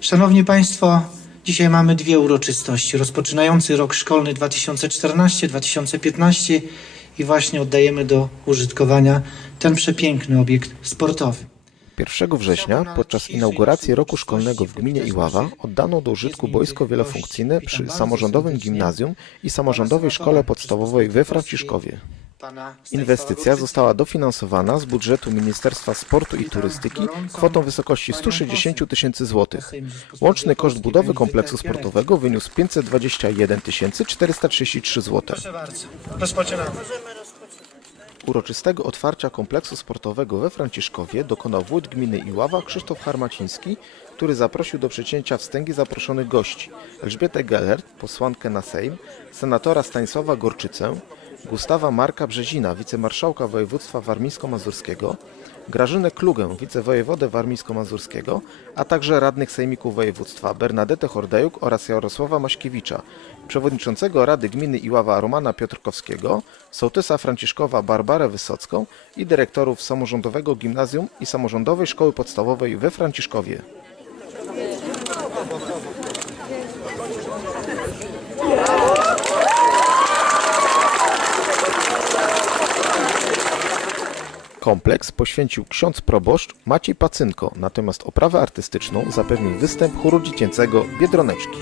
Szanowni Państwo, dzisiaj mamy dwie uroczystości. Rozpoczynający rok szkolny 2014-2015 i właśnie oddajemy do użytkowania ten przepiękny obiekt sportowy. 1 września podczas inauguracji roku szkolnego w gminie Iława oddano do użytku boisko wielofunkcyjne przy samorządowym gimnazjum i samorządowej szkole podstawowej we Franciszkowie. Inwestycja została dofinansowana z budżetu Ministerstwa Sportu i Turystyki kwotą w wysokości 160 tysięcy złotych. Łączny koszt budowy kompleksu sportowego wyniósł 521 433 zł. Proszę bardzo, rozpoczynamy. Uroczystego otwarcia kompleksu sportowego we Franciszkowie dokonał wójt gminy Iława Krzysztof Harmaciński, który zaprosił do przecięcia wstęgi zaproszonych gości Elżbietę Gellert, posłankę na Sejm, senatora Stanisława Gorczycę, Gustawa Marka Brzezina, wicemarszałka województwa warmińsko-mazurskiego, Grażynę Klugę, wicewojewodę warmińsko-mazurskiego, a także radnych sejmików województwa Bernadetę Hordejuk oraz Jarosława Maśkiewicza, przewodniczącego Rady Gminy Iława Romana Piotrkowskiego, sołtysa Franciszkowa Barbarę Wysocką i dyrektorów Samorządowego Gimnazjum i Samorządowej Szkoły Podstawowej we Franciszkowie. Kompleks poświęcił ksiądz proboszcz Maciej Pacynko, natomiast oprawę artystyczną zapewnił występ chóru dziecięcego Biedroneczki.